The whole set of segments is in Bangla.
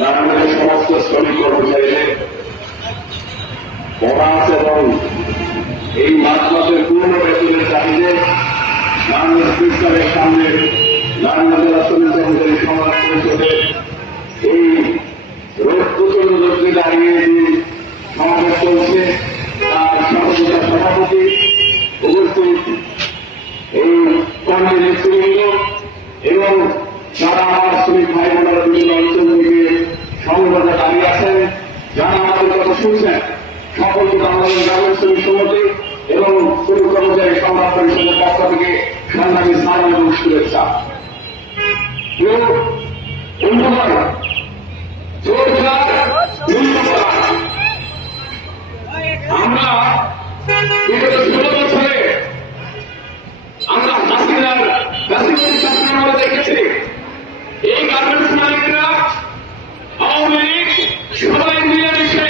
নারায়ণগঞ্জের সমস্ত শ্রমিক কর্মচারীদের বোনাস এবং এই মার্চ মাসের পূর্ণ বেতনের চাহিদা নারায়ণগঞ্জ প্রিন্সিপালের সামনে নারায়ণগঞ্জ জেলা শ্রমিক কর্মচারী সমাজ পরিষদের এই রোড প্রচন্ড রোদ্রে দাঁড়িয়ে যে সমাবেশ চলছে তার সহযোগিতা সভাপতি উপস্থিত এই কর্মী নেতৃবৃন্দ এবং যারা আমার শ্রমিক ভাই বোনেরা বিভিন্ন অঞ্চল থেকে সংগঠনে দাঁড়িয়ে আছেন, যারা আমাদের কথা শুনছেন, সকলকে বাংলাদেশ গ্রামীণ শ্রমিক সমিতি এবং শ্রমিক কর্মচারী সংবাদ পরিষদের পক্ষ থেকে সংগ্রামী সালাম এবং শুভেচ্ছা। আমরা বিগত 16 বছরে আমরা হাসিনার শাসনের মধ্যে দেখেছি এই গার্মেন্টস মালিকরা আওয়ামী লীগ সবাই মিলেমিশে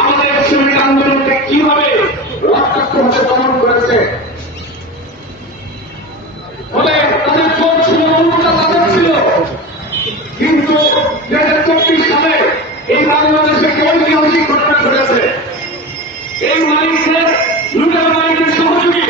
আমাদের শ্রমিক আন্দোলনকে কিভাবে রক্তাক্তভাবে দমন করেছে। ফলে তাদের চোখ ছিল, মুখটা তাদের ছিল, কিন্তু 2024 সালে এই বাংলাদেশে ঐতিহাসিক ঘটনা ঘটেছে। এই মালিকদের লুটেরা মালিকের সহযোগী